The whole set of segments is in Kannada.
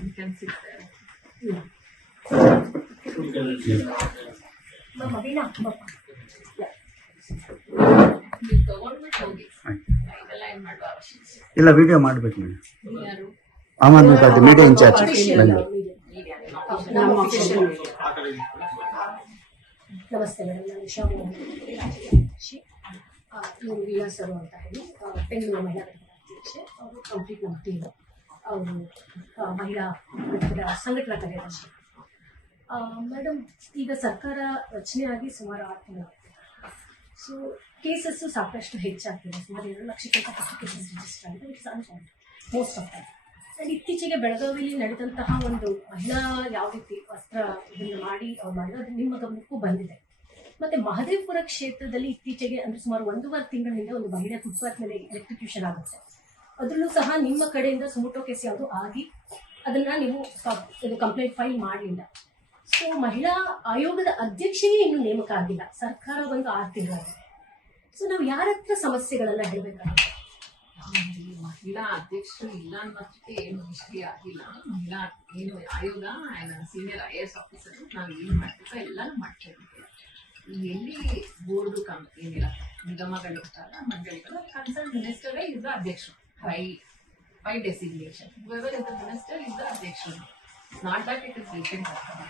You can sit there. ನೀವು ತಗೊಂಡ್ಬಿಟ್ಟು ಹೋಗಿ ಇದೆಲ್ಲ ಏನ್ ಮಾಡುವ ಅವಶ್ಯಕತೆ ಇಲ್ಲ ವಿಡಿಯೋ ಮಾಡ್ಬೇಕು ಮೇಡಮ್. ಇಲ್ಲ. ಯಾರು Aam Aadmi party media incharge ಬನ್ನಿ. ಮೀಡಿಯಾ ನಮ್ಮ official ನಮಸ್ತೆ ಮೇಡಮ್ ನಾನು ಉಷಾ ಮೋಹನ್ ಅಧ್ಯಕ್ಷೆ ಆ, ಇವರು ವಿಲಾಸರು ಅಂತ ಹೇಳಿ ಆ, ಬೆಂಗಳೂರು ಮಹಿಳಾ ಘಟಕದ ಅಧ್ಯಕ್ಷೆ. ಅವರು ಕಂಪ್ಲೀಟ್ ನಮ್ಮ ಟೀಮ್ ಅವರು ಮಹಿಳಾ ಸಂಘಟನಾ ಕಾರ್ಯದರ್ಶಿ. ಮೇಡಮ್ ಈಗ ಸರ್ಕಾರ ರಚನೆಯಾಗಿ ಸುಮಾರು ಆರು ತಿಂಗಳಾಗ್ತಿದೆ ಸೊ ಕೇಸಸ್ಸು ಸಾಕಷ್ಟು ಹೆಚ್ಚಾಗ್ತಿದೆ. ಸುಮಾರು ಎರಡು ಲಕ್ಷಕ್ಕಿಂತ ಹೆಚ್ಚು ಕೇಸಸ್ ರಿಜಿಸ್ಟರ್ ಆಗಿದೆ. It's unfound most of that ಇತ್ತೀಚೆಗೆ ಬೆಳಗಾವಿಯಲ್ಲಿ ನಡೆದಂತಹ ಒಂದು ಮಹಿಳಾ ಯಾವ ರೀತಿ ವಸ್ತ್ರ ಇದನ್ನು ಮಾಡಿ ಅವ್ರು ಮಾಡಿದ ಅದು ನಿಮ್ಮ ಗಮನಕ್ಕೂ ಬಂದಿದೆ. ಮತ್ತೆ ಮಹದೇವಪುರ ಕ್ಷೇತ್ರದಲ್ಲಿ ಇತ್ತೀಚೆಗೆ ಅಂದ್ರೆ ಸುಮಾರು ಒಂದೂವರೆ ತಿಂಗಳ ಹಿಂದೆ ಒಂದು ಮಹಿಳೆ ಫುಟ್ಪಾತ್ ಮೇಲೆ ಎಲೆಕ್ಟ್ರಿಕ್ಯೂಷನ್ ಆಗುತ್ತೆ. ಅದರಲ್ಲೂ ಸಹ ನಿಮ್ಮ ಕಡೆಯಿಂದ ಸುಮೋಟೋ ಕೇಸ್ ಯಾವುದು ಆಗಿ ಅದನ್ನ ನೀವು ಕಂಪ್ಲೇಂಟ್ ಫೈಲ್ ಮಾಡಲಿಲ್ಲ. ಸೊ ಮಹಿಳಾ ಆಯೋಗದ ಅಧ್ಯಕ್ಷೆಯೇ ಇನ್ನು ನೇಮಕ ಆಗಿಲ್ಲ ಸರ್ಕಾರ ಒಂದು ಆರು ತಿಂಗಳಾಗಿದೆ ಸೊ ನಾವು ಯಾರ ಹತ್ರ ಸಮಸ್ಯೆಗಳೆಲ್ಲ ಹೇಳಬೇಕಾಗುತ್ತೆ? ಮಹಿಳಾ ಅಧ್ಯಕ್ಷರು ಇಲ್ಲ ಅನ್ನೋದಕ್ಕೆ ಏನು ಹಿಸ್ಟ್ರಿ ಆಗಿಲ್ಲ. ಮಹಿಳಾ ಏನು ಆಯೋಗ ಸೀನಿಯರ್ ಐ ಎಸ್ ಆಫೀಸರ್ ನಾವು ಏನು ಮಾಡ್ತೀವೋ ಎಲ್ಲಾನು ಮಾಡ್ತಾ ಇದ್ದೀವಿ ಈ ಎಲ್ಲಿ ಬೋರ್ಡು ಏನಿಲ್ಲ, ನಿಗಮಗಳಿರ್ತಾರ, ಮಂಡಳಿಗಳು ಕನ್ಸರ್ನ್ ಮಿನಿಸ್ಟರೇ ಇಸ್ ದ ಅಧ್ಯಕ್ಷರು by designation. Whoever is the minister is the ಅಧ್ಯಕ್ಷರು not that it is vacant ಆಗ್ತದೆ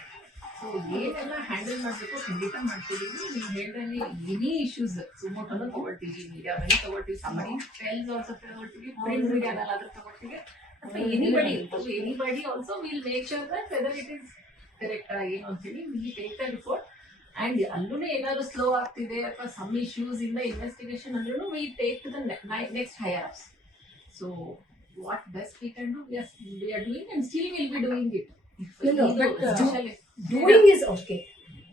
ಸೊ ಏನೆಲ್ಲ ಹ್ಯಾಂಡಲ್ ಮಾಡಬೇಕು, ಖಂಡಿತ ಮಾಡ್ತಿದ್ದೀವಿ ನೀವು ಹೇಳಿದ್ರೆ ಎನಿ ಇಶ್ಯೂಸ್ ಸುಮೋಟನ್ನು ತಗೊಳ್ತೀವಿ ಮೀಡಿಯಾದಲ್ಲಿ ತಗೊಳ್ತೀವಿ ಸಮರಿ ಟೆಲ್ಸ್ ಆಲ್ಸೋ ತಗೊಳ್ತೀವಿ ಪ್ರಿಂಟ್ ಮೀಡಿಯಾದಲ್ಲಾದ್ರೂ ತಗೊಳ್ತೀವಿ. ಅಥವಾ anybody anybody also will make sure that whether it is correct ಏನು ಅಂತೀವಿ will take the report and ಅಲ್ಲೂ ಏನಾದ್ರು ಸ್ಲೋ ಆಗ್ತಿದೆ, ಅಥವಾ ಸಮ್ ಇಶ್ಯೂಸ್ ಇಂದ ಇನ್ವೆಸ್ಟಿಗೇಷನ್ ಅಂದ್ರೂ we take to the next higher ups so what best we can do as we are doing and still will be doing it No, no, but, uh, doing is okay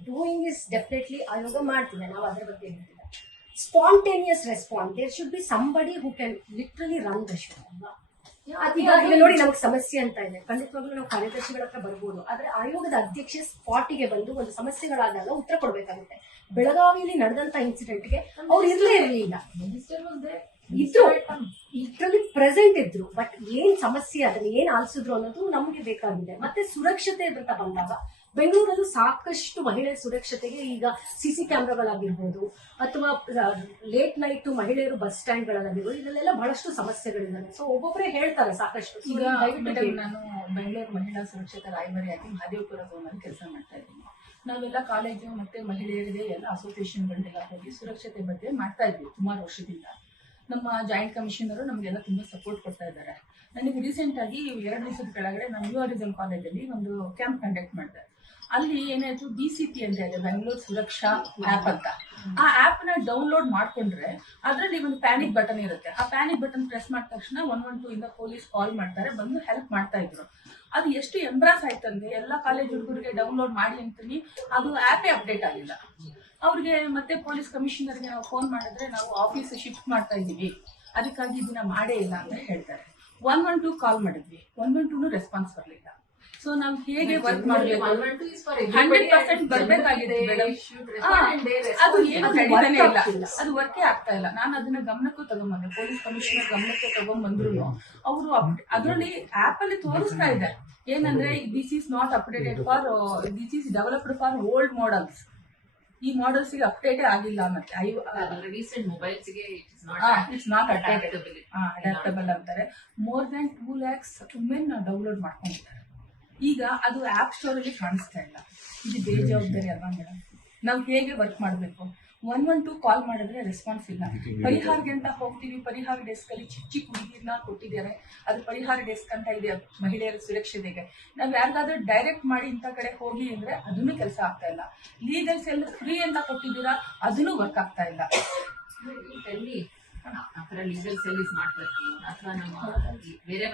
doing is definitely ಆಯೋಗ ಮಾಡ್ತಿದೆ ನಾವು ಅದ್ರ ಬಗ್ಗೆ ಹೇಳ್ತಿಲ್ಲ spontaneous response there should be somebody who can literally run the show ಅಲ್ವಾ ನೋಡಿ ನಮ್ಗೆ ಸಮಸ್ಯೆ ಅಂತ ಇದೆ. ಖಂಡಿತವಾಗ್ಲೂ ನಾವು ಕಾರ್ಯದರ್ಶಿಗಳ ಹತ್ರ ಬರ್ಬೋದು. ಆದ್ರೆ ಆಯೋಗದ ಅಧ್ಯಕ್ಷೆ ಸ್ಪಾಟಿಗೆ ಬಂದು ಒಂದು ಸಮಸ್ಯೆಗಳಾದಾಗ ಉತ್ತರ ಕೊಡ್ಬೇಕಾಗುತ್ತೆ. ಬೆಳಗಾವಿಯಲ್ಲಿ ನಡೆದಂತ ಇನ್ಸಿಡೆಂಟ್ಗೆ ಅವ್ರು ಇರ್ಲೇ ಇರಲಿಲ್ಲ. ಇದ್ರು. ಇದ್ರಲ್ಲಿ ಪ್ರೆಸೆಂಟ್ ಇದ್ರು ಬಟ್ ಏನ್ ಸಮಸ್ಯೆ ಅದನ್ನ ಏನ್ ಆಲಿಸಿದ್ರು ಅನ್ನೋದು ನಮ್ಗೆ ಬೇಕಾಗಿದೆ. ಮತ್ತೆ ಸುರಕ್ಷತೆ ಅಂತ ಬಂದಾಗ ಬೆಂಗಳೂರಲ್ಲಿ ಸಾಕಷ್ಟು ಮಹಿಳೆ ಸುರಕ್ಷತೆಗೆ ಈಗ ಸಿ ಸಿ ಕ್ಯಾಮ್ರಾಗಳಾಗಿರ್ಬೋದು ಅಥವಾ ಲೇಟ್ ನೈಟ್ ಮಹಿಳೆಯರು ಬಸ್ ಸ್ಟ್ಯಾಂಡ್ಗಳಾಗಿರ್ಬೋದು ಇದರಲ್ಲೆಲ್ಲ ಬಹಳಷ್ಟು ಸಮಸ್ಯೆಗಳಿದ್ದಾವೆ. ಸೊ ಒಬ್ಬೊಬ್ಬರೇ ಹೇಳ್ತಾರೆ ಸಾಕಷ್ಟು. ಈಗ ನಾನು ಬೆಂಗಳೂರು ಮಹಿಳಾ ಸುರಕ್ಷತಾ ರಾಯಭಾರಿಯಾಗಿ ಮಹದೇವಪುರ ಝೋನಲ್ಲಿ ಕೆಲಸ ಮಾಡ್ತಾ ಇದ್ದೀನಿ. ನಾವೆಲ್ಲ ಕಾಲೇಜು ಮತ್ತೆ ಮಹಿಳೆಯರಿಗೆ ಎಲ್ಲ ಅಸೋಸಿಯೇಷನ್ಗಳಿಗೆಲ್ಲ ಹೋಗಿ ಸುರಕ್ಷತೆ ಬಗ್ಗೆ ಮಾಡ್ತಾ ಇದ್ವಿ ಸುಮಾರು ವರ್ಷದಿಂದ. ನಮ್ಮ ಜಾಯಿಂಟ್ ಕಮಿಷನರು ನಮಗೆಲ್ಲ ತುಂಬ ಸಪೋರ್ಟ್ ಕೊಡ್ತಾ ಇದ್ದಾರೆ. ನನಗೆ ರೀಸೆಂಟ್ ಆಗಿ ಎರಡು ದಿವಸದ ಕೆಳಗಡೆ ನಾನು ಯುವರಿಸಮ್ ಕಾಲೇಜಲ್ಲಿ ಒಂದು ಕ್ಯಾಂಪ್ ಕಂಡಕ್ಟ್ ಮಾಡಿದೆ. ಅಲ್ಲಿ ಏನಾಯ್ತು? ಡಿ ಸಿ ಪಿ ಅಂತ ಇದೆ ಬೆಂಗಳೂರು ಸುರಕ್ಷಾ ಆ್ಯಪ್ ಅಂತ. ಆ ಆ್ಯಪ್ನ ಡೌನ್ಲೋಡ್ ಮಾಡ್ಕೊಂಡ್ರೆ ಅದರಲ್ಲಿ ಒಂದು ಪ್ಯಾನಿಕ್ ಬಟನ್ ಇರುತ್ತೆ. ಆ ಪ್ಯಾನಿಕ್ ಬಟನ್ ಪ್ರೆಸ್ ಮಾಡಿದ ತಕ್ಷಣ ಒನ್ ಒನ್ ಟೂ ಇಂದ ಪೊಲೀಸ್ ಕಾಲ್ ಮಾಡ್ತಾರೆ, ಬಂದು ಹೆಲ್ಪ್ ಮಾಡ್ತಾ ಇದ್ರು. ಅದು ಎಷ್ಟು ಎಂಬ್ರಾಸ್ ಆಯ್ತಂದ್ರೆ ಎಲ್ಲ ಕಾಲೇಜ್ ಹುಡುಗರಿಗೆ ಡೌನ್ಲೋಡ್ ಮಾಡಿ ಅಂತೀನಿ, ಅದು ಆ್ಯಪೇ ಅಪ್ಡೇಟ್ ಆಗಿಲ್ಲ. ಅವ್ರಿಗೆ ಮತ್ತೆ ಪೊಲೀಸ್ ಕಮಿಷನರ್ಗೆ ನಾವು ಫೋನ್ ಮಾಡಿದ್ರೆ ನಾವು ಆಫೀಸ್ ಶಿಫ್ಟ್ ಮಾಡ್ತಾ ಇದ್ದೀವಿ. ಅದಕ್ಕಾಗಿ ಇದನ್ನ ಮಾಡೇ ಇಲ್ಲ ಅಂತ ಹೇಳ್ತಾರೆ. ಒನ್ ಒನ್ ಟೂ ಕಾಲ್ ಮಾಡಿದ್ವಿ. ಒನ್ ಒನ್ ಟೂನು ರೆಸ್ಪಾನ್ಸ್ ಬರಲಿಲ್ಲ. ಸೊ ನಾವು ಹೇಗೆ ವರ್ಕ್ ಮಾಡಬೇಕು? ಹಂಡ್ರೆಡ್ ಪರ್ಸೆಂಟ್ ಬರ್ಬೇಕಾಗಿದೆ ಅದು ಏನು ನಡೀತಾನೆ ಇಲ್ಲ. ಅದು ವರ್ಕೇ ಆಗ್ತಾ ಇಲ್ಲ. ನಾನು ಅದನ್ನ ಗಮನಕ್ಕೂ ತಗೊಂಬಂದೆ. ಪೊಲೀಸ್ ಕಮಿಷನರ್ ಗಮನಕ್ಕೆ ತಗೊಂಡ್ಬಂದ್ರು ಅವರು ಅದರಲ್ಲಿ ಆಪ್ ಅಲ್ಲಿ ತೋರಿಸ್ತಾ ಇದೆ ಏನಂದ್ರೆ this is not updated for this is developed for old models ಈ ಮಾಡಲ್ಸ್ಗೆ ಅಪ್ಡೇಟೇ ಆಗಿಲ್ಲ ಮತ್ತೆ. ರೀಸೆಂಟ್ ಮೊಬೈಲ್ಸ್ಗೆ ಇಟ್ಸ್ ನಾಟ್ ಅಡಾಪ್ಟಬಲ್ ಅಂತಾರೆ. More than two lakhs women download ಮಾಡ್ಕೊಂಡಿದ್ದಾರೆ. ಈಗ ಅದು ಆಪ್ ಸ್ಟೋರ್ ಅಲ್ಲಿ ಕಾಣಿಸ್ತಾ ಇಲ್ಲ. ಇದು ಬೇಜವಾಬ್ದಾರಿ ಅಲ್ವಾ ಮೇಡಮ್ ನಾವು ಹೇಗೆ ವರ್ಕ್ ಮಾಡಬೇಕು? ಒನ್ ಒನ್ ಟೂ ಕಾಲ್ ಮಾಡಿದ್ರೆ ರೆಸ್ಪಾನ್ಸ್ ಇಲ್ಲ. ಪರಿಹಾರ್ಗೆ ಅಂತ ಹೋಗ್ತೀವಿ ಪರಿಹಾರ ಡೆಸ್ಕ್ ಅಲ್ಲಿ ಚಿಕ್ಕ ಚಿಕ್ಕ ಹುಡುಗಿರ್ನ ಕೊಟ್ಟಿದ್ದಾರೆ. ಅದು ಪರಿಹಾರ ಡೆಸ್ಕ್ ಅಂತ ಇದೆ ಮಹಿಳೆಯರ ಸುರಕ್ಷತೆಗೆ. ನಾವು ಯಾರಿಗಾದ್ರೂ ಡೈರೆಕ್ಟ್ ಮಾಡಿ ಇಂಥ ಕಡೆ ಹೋಗಿ ಅಂದ್ರೆ ಅದನ್ನು ಕೆಲಸ ಆಗ್ತಾ ಇಲ್ಲ. ಲೀಗಲ್ ಎಲ್ಲ ಫ್ರೀ ಅಂತ ಕೊಟ್ಟಿದ್ದೀರಾ ಅದನ್ನು ವರ್ಕ್ ಆಗ್ತಾ ಇಲ್ಲ. ಎಲ್ಲಿ ಆ ಥರ legal cell is not working ಅಥವಾ ನಮ್ಮ ಬೇರೆ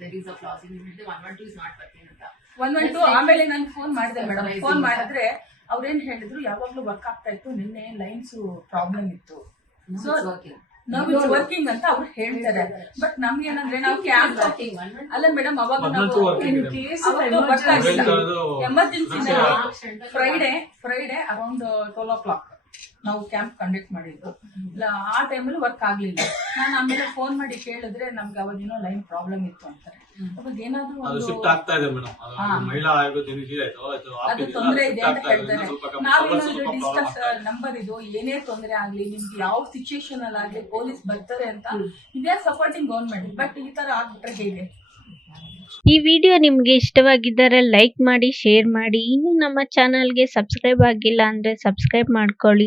there is a clause in one one two is not ಅಂತ. ಒನ್ ಒನ್ ಟು ಆಮೇಲೆ ನಾನು ಫೋನ್ ಮಾಡಿದೆ ಮೇಡಮ್ ಫೋನ್ ಮಾಡಿದ್ರೆ ಅವ್ರೇನ್ ಹೇಳಿದ್ರು ಯಾವಾಗ್ಲೂ ವರ್ಕ್ ಆಗ್ತಾ ಇತ್ತು ನಿನ್ನೆ ಲೈನ್ಸ್ ಪ್ರಾಬ್ಲಮ್ ಇತ್ತು. ಸೊ ನಾವು ಇಟ್ಸ್ ವರ್ಕಿಂಗ್ ಅಂತ ಅವ್ರು ಹೇಳ್ತಾರೆ. ಬಟ್ ನಮ್ಗೆ ಏನಂದ್ರೆ ನಾವು ಕ್ಯಾಂಪ್ ಅಲ್ಲ ಮೇಡಮ್ ಅವಾಗ ನಾವು emergency Friday Friday around twelve o'clock ನಾವು ಕ್ಯಾಂಪ್ ಕಂಡಕ್ಟ್ ಮಾಡಿದ್ದು ಲ- ಆ ಟೈಮಲ್ಲಿ ವರ್ಕ್ ಆಗ್ಲಿಲ್ಲ. ನಾನು ಆಮೇಲೆ ಫೋನ್ ಮಾಡಿ ಕೇಳಿದ್ರೆ ನಮ್ಗೆ ಅವಾಗೇನೋ ಲೈನ್ ಪ್ರಾಬ್ಲಮ್ ಇತ್ತು ಅಂತಾರೆ. ಅವಾಗ ಏನಾದ್ರು ಅದು ತೊಂದರೆ ಇದೆ ಅಂತ ಹೇಳ್ತಾರೆ. ನಾವೇನಾದ್ರೂ ಡಿಸ್ಕಸ್ ಇದೆ. ನಂಬರ್ ಇದು ಏನೇ ತೊಂದರೆ ಆಗ್ಲಿ ನಿಮ್ಗೆ ಯಾವ ಸಿಚುಯೇಷನ್ ಅಲ್ಲಿ ಆಗ್ಲಿ ಪೊಲೀಸ್ ಬರ್ತಾರೆ ಅಂತ ಇದೇ ಸಪೋರ್ಟಿಂಗ್ ಗೌರ್ಮೆಂಟ್ ಬಟ್ ಈ ತರ ಆಗ್ಬಿಟ್ರೆ ಹೇಗೆ? ಈ ವಿಡಿಯೋ ನಿಮಗೆ ಇಷ್ಟವಾಗಿದ್ದರೆ ಲೈಕ್ ಮಾಡಿ ಶೇರ್ ಮಾಡಿ. ಇನ್ನು ನಮ್ಮ ಚಾನಲ್ಗೆ ಸಬ್ಸ್ಕ್ರೈಬ್ ಆಗಿಲ್ಲ ಅಂದ್ರೆ ಸಬ್ಸ್ಕ್ರೈಬ್ ಮಾಡ್ಕೊಳ್ಳಿ.